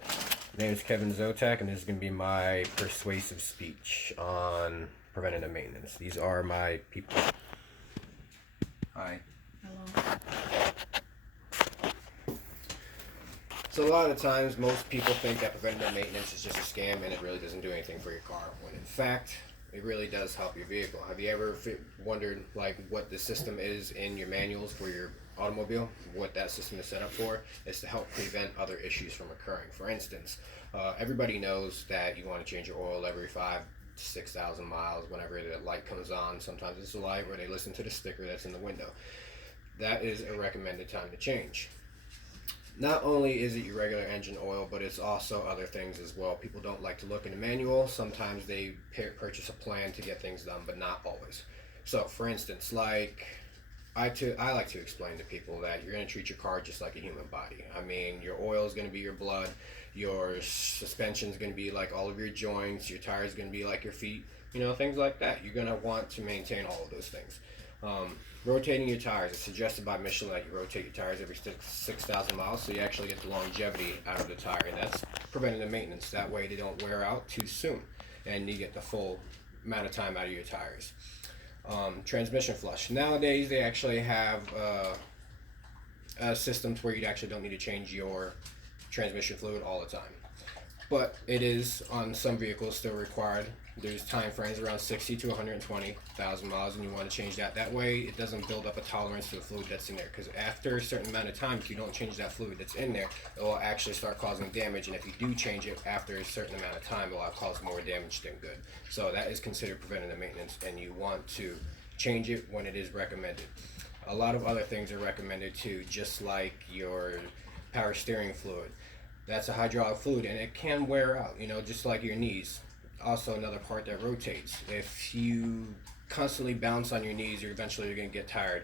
My name is Kevin Zotak, and this is going to be my persuasive speech on preventative maintenance. These are my people. Hi. Hello. So a lot of times, most people think that preventative maintenance is just a scam and it really doesn't do anything for your car, when in fact, it really does help your vehicle. Have you ever wondered what the system is in your manuals for your automobile? What that system is set up for is to help prevent other issues from occurring. For instance, everybody knows that you want to change your oil every 5,000 to 6,000 miles whenever the light comes on. Sometimes it's a light where they listen to the sticker that's in the window. That is a recommended time to change. Not only is it your regular engine oil, but it's also other things as well. People don't like to look in the manual. Sometimes they purchase a plan to get things done, but not always. So, for instance, I like to explain to people that you're going to treat your car just like a human body. I mean, your oil is going to be your blood, your suspension is going to be like all of your joints, your tires is going to be like your feet, things like that. You're going to want to maintain all of those things. Rotating your tires, it's suggested by Michelin that you rotate your tires every 6,000 miles, so you actually get the longevity out of the tire, and that's preventative maintenance. That way they don't wear out too soon, and you get the full amount of time out of your tires. Transmission flush. Nowadays they actually have systems where you actually don't need to change your transmission fluid all the time, but it is on some vehicles still required. There's time frames around 60 to 120,000 miles, and you want to change that. That way, it doesn't build up a tolerance to the fluid that's in there. Because after a certain amount of time, if you don't change that fluid that's in there, it will actually start causing damage. And if you do change it after a certain amount of time, it will cause more damage than good. So that is considered preventative maintenance, and you want to change it when it is recommended. A lot of other things are recommended too, just like your power steering fluid. That's a hydraulic fluid, and it can wear out, just like your knees. Also, another part that rotates. If you constantly bounce on your knees, you're eventually going to get tired.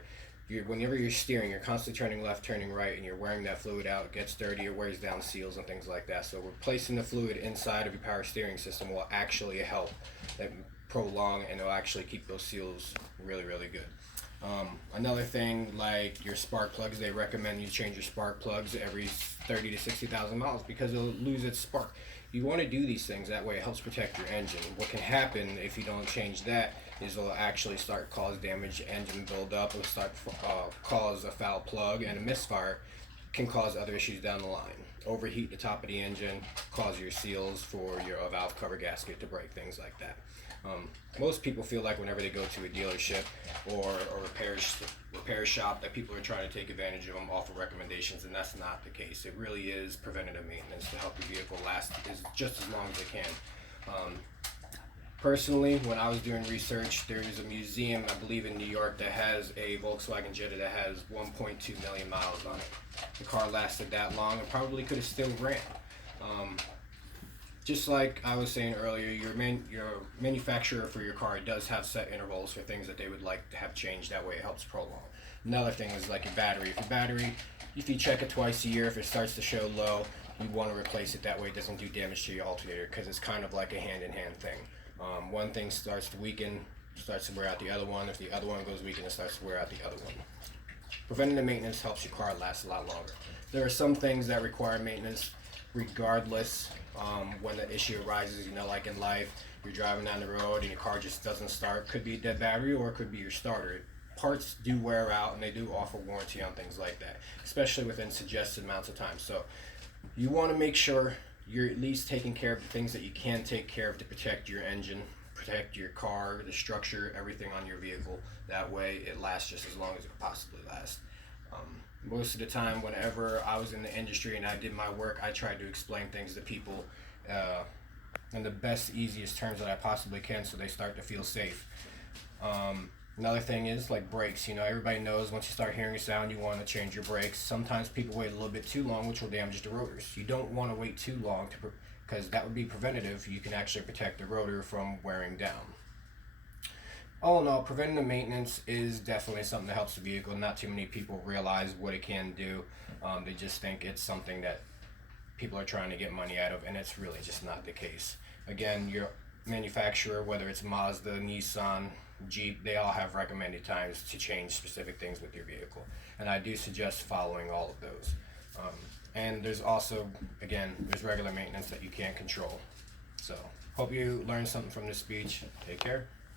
Whenever you're steering, you're constantly turning left, turning right, and you're wearing that fluid out. It gets dirty, it wears down seals and things like that. So replacing the fluid inside of your power steering system will actually help that prolong, and it'll actually keep those seals really, really good. Another thing, like your spark plugs, they recommend you change your spark plugs every 30 to 60,000 miles because it'll lose its spark. You want to do these things, that way it helps protect your engine. What can happen if you don't change that is it'll actually start cause damage, engine build up, it'll start cause a foul plug, and a misfire can cause other issues down the line. Overheat the top of the engine, cause your seals for your valve cover gasket to break, things like that. Most people feel like whenever they go to a dealership or a repair shop that people are trying to take advantage of them off of recommendations, and that's not the case. It really is preventative maintenance to help your vehicle last just as long as it can. Personally, when I was doing research, there is a museum, I believe in New York, that has a Volkswagen Jetta that has 1.2 million miles on it. The car lasted that long and probably could have still ran. Just like I was saying earlier, your manufacturer for your car does have set intervals for things that they would like to have changed. That way it helps prolong. Another thing is like your battery. If you check it twice a year, if it starts to show low, you want to replace it. That way it doesn't do damage to your alternator, because it's kind of like a hand-in-hand thing. One thing starts to weaken, starts to wear out the other one. If the other one goes weaken, it starts to wear out the other one. Preventative maintenance helps your car last a lot longer. There are some things that require maintenance regardless. When the issue arises, like in life, you're driving down the road and your car just doesn't start. Could be a dead battery, or it could be your starter. Parts do wear out, and they do offer warranty on things like that, especially within suggested amounts of time. So you want to make sure you're at least taking care of the things that you can take care of to protect your engine, protect your car, the structure, everything on your vehicle. That way it lasts just as long as it could possibly last. Most of the time, whenever I was in the industry and I did my work, I tried to explain things to people in the best, easiest terms that I possibly can, so they start to feel safe. Another thing is like brakes. Everybody knows once you start hearing a sound, you want to change your brakes. Sometimes people wait a little bit too long, which will damage the rotors. You don't want to wait too long because that would be preventative. You can actually protect the rotor from wearing down. All in all, preventative maintenance is definitely something that helps the vehicle. Not too many people realize what it can do. They just think it's something that people are trying to get money out of, and it's really just not the case. Again, your manufacturer, whether it's Mazda, Nissan, Jeep, they all have recommended times to change specific things with your vehicle, and I do suggest following all of those. And there's also, again, there's regular maintenance that you can't control. So, hope you learned something from this speech. Take care.